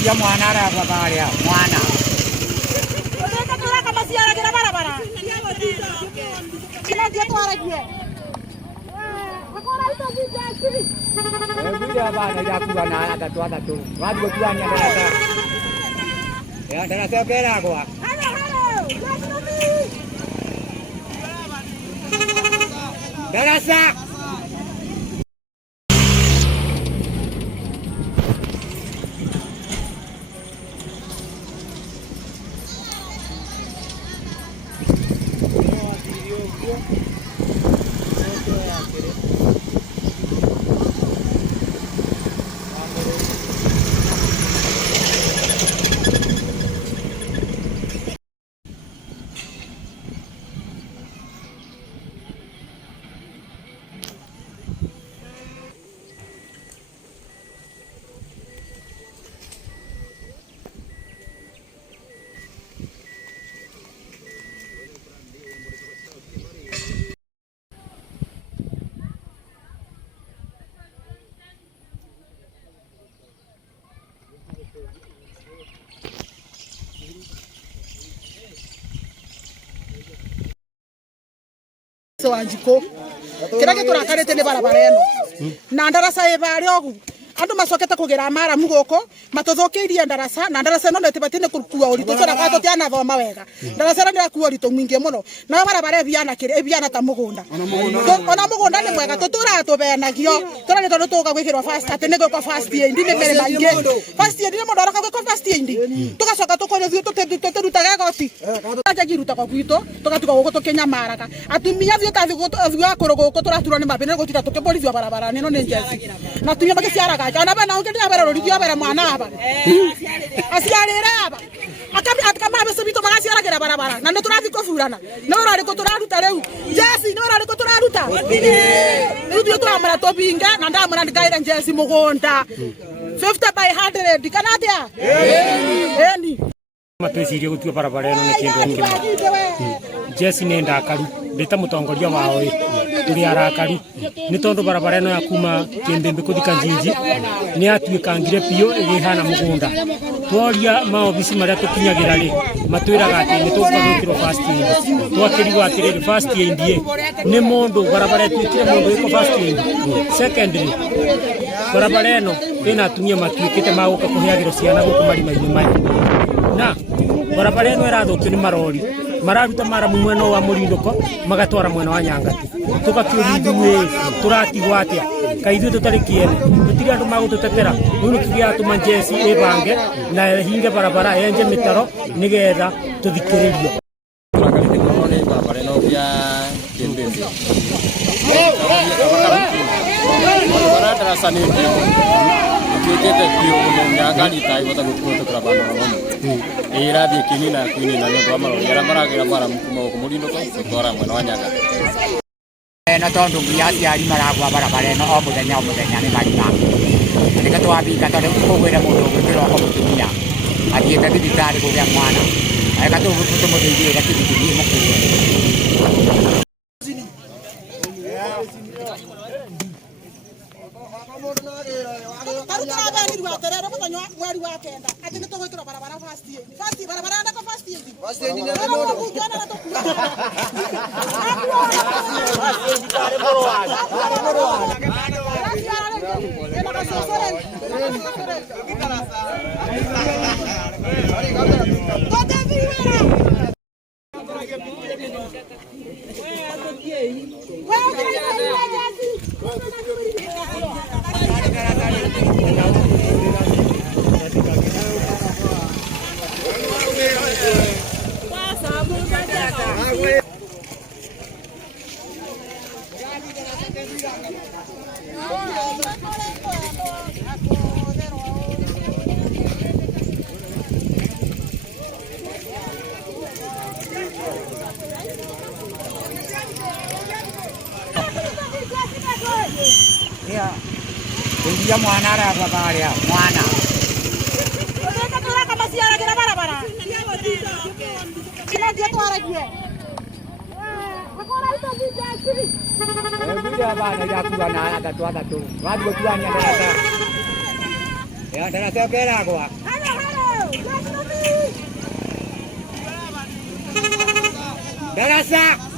Dia mwana apa kali ya? Mwana. Dia tu orang dia. Dia apa? Dia aku ada tu. Wadu tuan yang ada. Ya, dah saya bela aku. Dah rasa. Wanjiko kira ke turakarete ne barabara eno na ndarasa ebari ogu andu macokete kugira mara mugoko matuthukiirie ndarasa na ndarasa no nete batine kurukua urito tora kwa totiana thoma wega ndarasa ndira kuwa urito mwingi muno na barabara ebiana kire ebiana ta mugunda ona mugunda ni mwega tutura tubenagio tora nito tuga gwikirwa fast atene gwa fast aid ni mere maingi fast aid ni mundu araka gwa fast aid tugacoka tukorethio tuterutaga goti ajagiruta kwa gwito tugatuga guko tukenya maraka atumia thio ta thio akuruguko turaturwo ni mabene gutira tukiborithio barabara nino ni njeci na tumia magiciaraga ana bana ongeria bara rorithio bara mwana aba asiarira aba akama besibito magasiaragira barabara na nturathi kufurana no rari ko turaruta riu jesi no rari ko turaruta riu thio turamara tobinga na ndamara ndikaira jesi mugunda 50 by 100 kana atia eni matwicirie gutua barabara eno ni kindu kimwe jesi ne ndakaru ndita mutongoria wao turi arakaru ni tondu barabara eno ya kuma Kiembembe kuthika Njinji ni atuikangire pio igihana mugunda tworia maobisi maria tukinyagira ri matwiraga ati ni tukagwikirwo fast aid twakirigwo atiriri fast aid ni mundu barabara twikire mundu iko fast aid secondly barabara eno ina atumia matwikite maguka kuheagirwo ciana guku marima-ini maya na barabara eno irathukio ni marori mararuta maramu mwena wa Murinduko magatwara mwena wa Nyangati tugakiuria ithuĩ turatigwa atia kaithuĩ tutari kiene tutiri andu magututetera riu tugia tuma jesi ibange na hinge barabara yenje mitaro nigetha tuthikiririo barabara eno ya Kiembembe barabara sana tuikete pio na gari tai bota gutuko turabana irathi kinina kinina ndo amaro yara maragira mara mukuma Murinduko tutwara mwena wa Nyangati na tondu ngiaci ari maragwa barabara eno o muthenya ni marima nika twabinga tondu kugwira mundu gwikirwo ko mutumia athiite thibitari kugia mwana eka tumuthithie ira kibitithie mukuru Taru turabe ni waterere muthenya mweri wa kenda ati ni tugwikira barabara fast barabara ndako fast ni ndio ndio kujana na tukua India mwana ara bakaria mwana. Kita tura kama siara kira barabara. Kila dia tura dia. Akora itu bijasi. Bila bana ya tu bana ada tu. Wadu tu anya darasa. Ya darasa kera gua. Halo. Darasa.